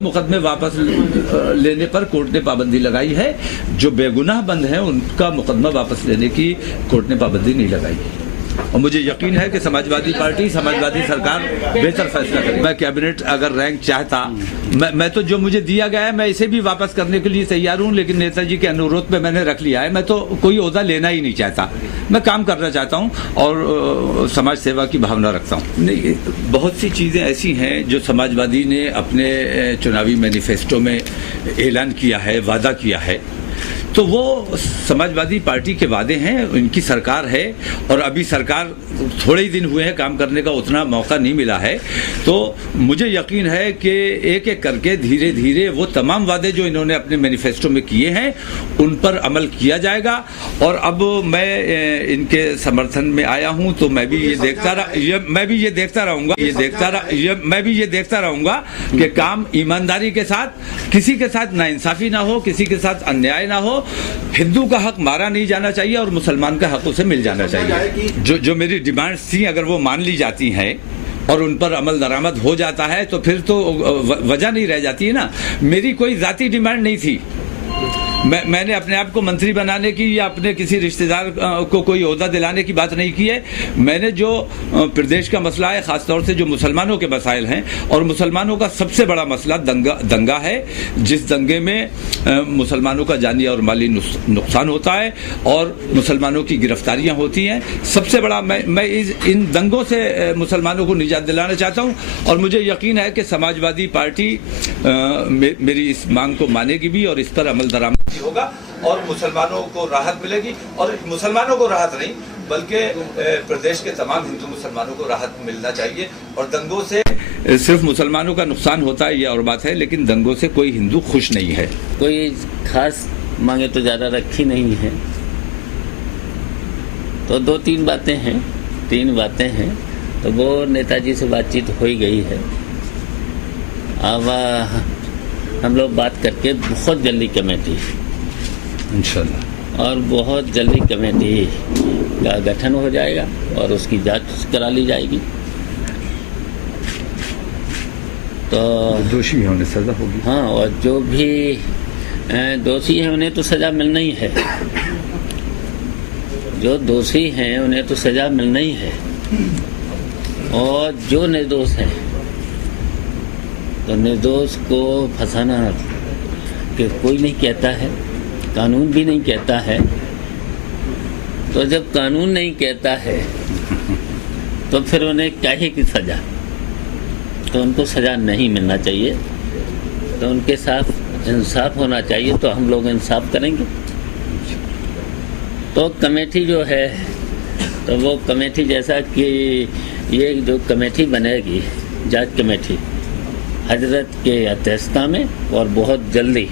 मुकदमे वापस लेने पर कोर्ट ने पाबंदी लगाई है। जो बेगुनाह बंद हैं उनका मुकदमा वापस लेने की कोर्ट ने पाबंदी नहीं लगाई और मुझे यकीन है कि समाजवादी पार्टी, समाजवादी सरकार बेहतर फैसला करेगी। मैं कैबिनेट अगर रैंक चाहता, मैं तो जो मुझे दिया गया है मैं इसे भी वापस करने के लिए तैयार हूं, लेकिन नेताजी के अनुरोध पे मैंने रख लिया है। मैं तो कोई ओहदा लेना ही नहीं चाहता, मैं काम करना चाहता हूं और समाज सेवा की भावना रखता हूं। नहीं, बहुत सी चीज़ें ऐसी हैं जो समाजवादी ने अपने चुनावी मैनिफेस्टो में ऐलान किया है, वादा किया है, तो वो समाजवादी पार्टी के वादे हैं, इनकी सरकार है और अभी सरकार थोड़े ही दिन हुए हैं, काम करने का उतना मौका नहीं मिला है। तो मुझे यकीन है कि एक एक करके धीरे धीरे वो तमाम वादे जो इन्होंने अपने मैनिफेस्टो में किए हैं उन पर अमल किया जाएगा। और अब मैं इनके समर्थन में आया हूं तो मैं भी ये देखता रहूंगा कि काम ईमानदारी के साथ, किसी के साथ नाइंसाफी ना हो, किसी के साथ अन्याय ना हो। हिंदू का हक मारा नहीं जाना चाहिए और मुसलमान का हक उसे मिल जाना चाहिए। जो मेरी डिमांड्स थी अगर वो मान ली जाती हैं और उन पर अमल दरामद हो जाता है तो फिर तो वजह नहीं रह जाती है ना। मेरी कोई जाती डिमांड नहीं थी, मैंने अपने आप को मंत्री बनाने की या अपने किसी रिश्तेदार को कोई ओहदा दिलाने की बात नहीं की है। मैंने जो प्रदेश का मसला है, खासतौर से जो मुसलमानों के मसाइल हैं, और मुसलमानों का सबसे बड़ा मसला दंगा है, जिस दंगे में मुसलमानों का जानी और माली नुकसान होता है और मुसलमानों की गिरफ्तारियां होती हैं। सबसे बड़ा मैं इन दंगों से मुसलमानों को निजात दिलाना चाहता हूं और मुझे यकीन है कि समाजवादी पार्टी मेरी इस मांग को मानेगी भी और इस पर अमल दरामद होगा और मुसलमानों को राहत मिलेगी। और मुसलमानों को राहत नहीं बल्कि प्रदेश के तमाम हिंदू मुसलमानों को राहत मिलना चाहिए। और दंगों से सिर्फ मुसलमानों का नुकसान होता है ये और बात है, लेकिन दंगों से कोई हिंदू खुश नहीं है। कोई खास मांगे तो ज़्यादा रखी नहीं है, तो तीन बातें हैं तो वो नेताजी से बातचीत हो ही गई है। अब हम लोग बात करके बहुत जल्दी कमेटी इंशाल्लाह, और बहुत जल्दी कमेटी का गठन हो जाएगा और उसकी जांच करा ली जाएगी। तो दोषी हैं उन्हें सजा होगी। हाँ, और जो भी दोषी हैं उन्हें तो सजा मिलना ही है, जो दोषी हैं उन्हें तो सजा मिलना ही है। और जो निर्दोष हैं तो निर्दोष को फंसाना कि कोई नहीं कहता है, कानून भी नहीं कहता है। तो जब कानून नहीं कहता है तो फिर उन्हें काहे की सजा, तो उनको सजा नहीं मिलना चाहिए, तो उनके साथ इंसाफ होना चाहिए। तो हम लोग इंसाफ करेंगे। तो कमेटी जो है तो वो कमेटी, जैसा कि ये जो कमेटी बनेगी जांच कमेटी, हजरत के अध्यक्षता में और बहुत जल्दी